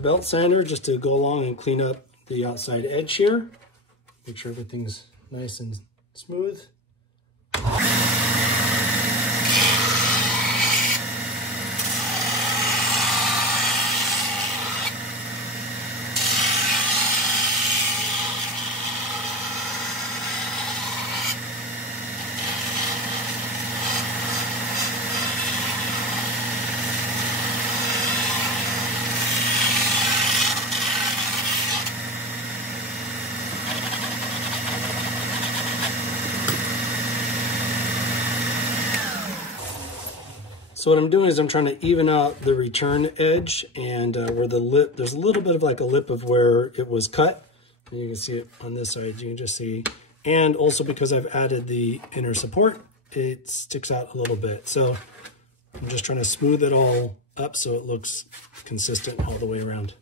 belt sander just to go along and clean up the outside edge here. Make sure everything's nice and smooth. So what I'm doing is I'm trying to even out the return edge and where the lip, there's a little bit of like a lip of where it was cut. And you can see it on this side, you can just see. And also because I've added the inner support, it sticks out a little bit. So I'm just trying to smooth it all up so it looks consistent all the way around.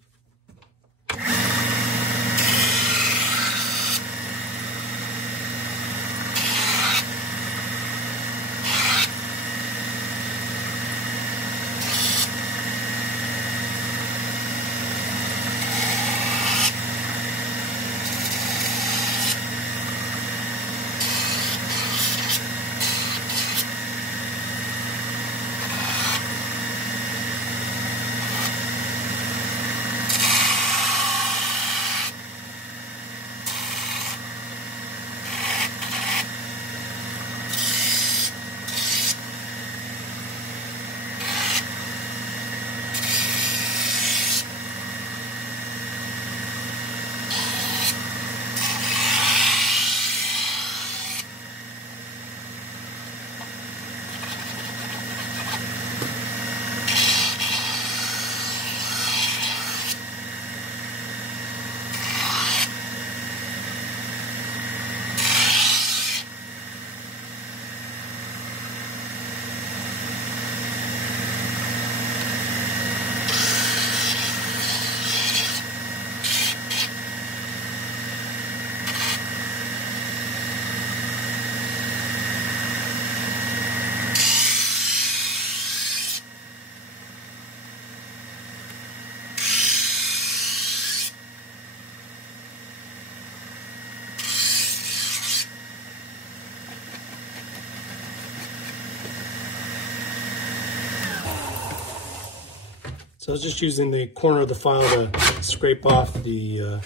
So I was just using the corner of the file to scrape off the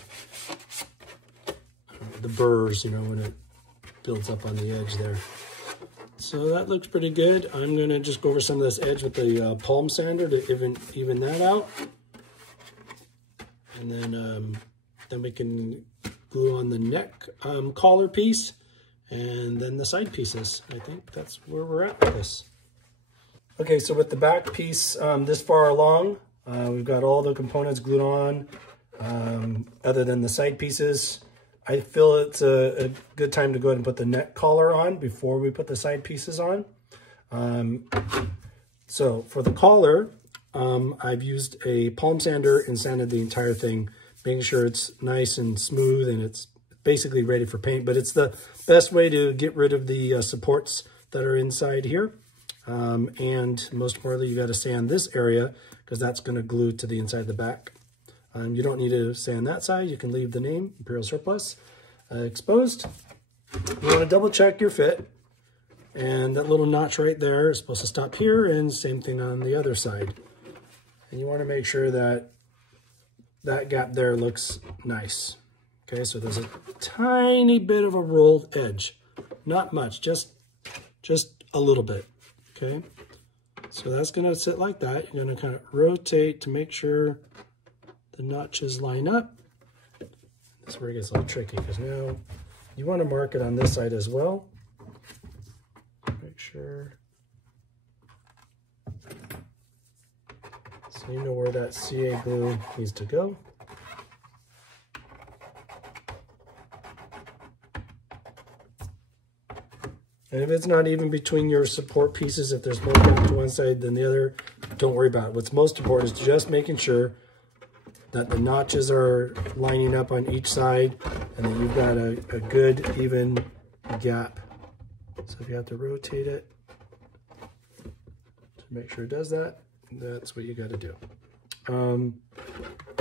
burrs, you know, when it builds up on the edge there. So that looks pretty good. I'm gonna just go over some of this edge with the palm sander to even that out. And then we can glue on the neck collar piece and then the side pieces. I think that's where we're at with this. Okay, so with the back piece this far along, we've got all the components glued on, other than the side pieces. I feel it's a good time to go ahead and put the neck collar on before we put the side pieces on. So for the collar, I've used a palm sander and sanded the entire thing, making sure it's nice and smooth and it's basically ready for paint. But it's the best way to get rid of the supports that are inside here. And most importantly, you got to sand this area because that's going to glue to the inside of the back. You don't need to sand that side. You can leave the name, Imperial Surplus, exposed. You want to double check your fit. And that little notch right there is supposed to stop here, and same thing on the other side. And you want to make sure that that gap there looks nice. Okay, so there's a tiny bit of a rolled edge. Not much, just a little bit. Okay, so that's going to sit like that. You're going to kind of rotate to make sure the notches line up. That's where it gets a little tricky, because now you want to mark it on this side as well. Make sure. So you know where that CA glue needs to go. And if it's not even between your support pieces, if there's more gap to one side than the other, don't worry about it. What's most important is just making sure that the notches are lining up on each side and that you've got a good, even gap. So if you have to rotate it to make sure it does that, that's what you got to do.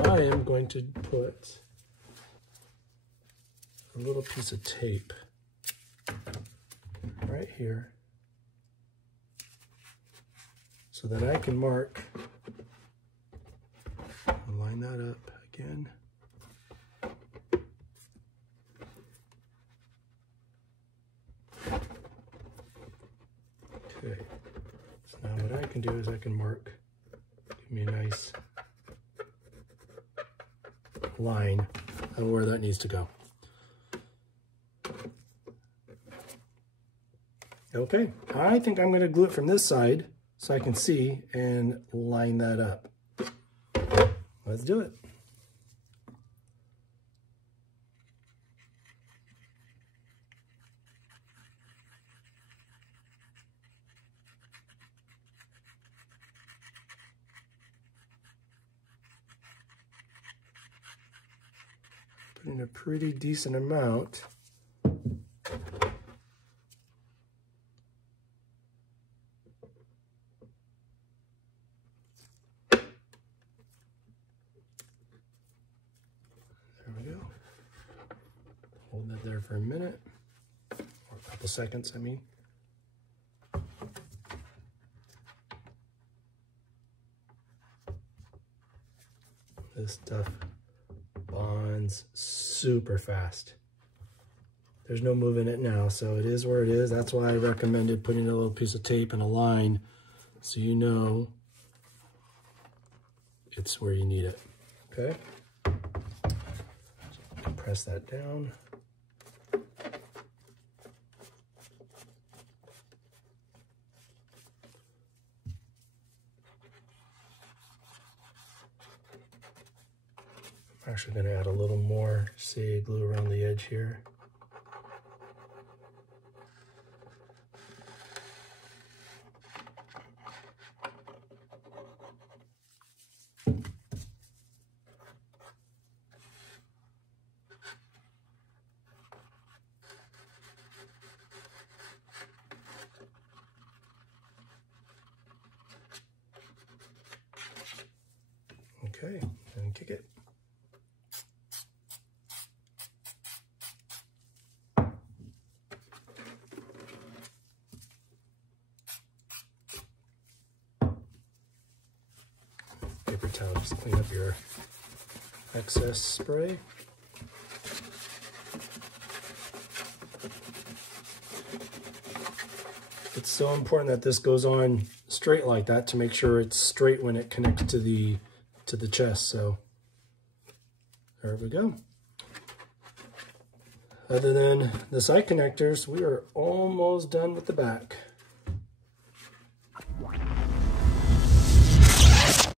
I am going to put a little piece of tape right here so that I can mark, line that up again. Okay, so now what I can do is I can mark, give me a nice line of where that needs to go. Okay, I think I'm going to glue it from this side so I can see and line that up. Let's do it. Put in a pretty decent amount. Hold that there for a minute, or a couple seconds, I mean. This stuff bonds super fast. There's no moving it now, so it is where it is. That's why I recommended putting a little piece of tape and a line so you know it's where you need it, okay? So press that down. I'm actually going to add a little more CA glue around the edge here. Okay, and kick it. Paper towel, just clean up your excess spray. It's so important that this goes on straight like that to make sure it's straight when it connects to the chest. So there we go. Other than the side connectors, we are almost done with the back.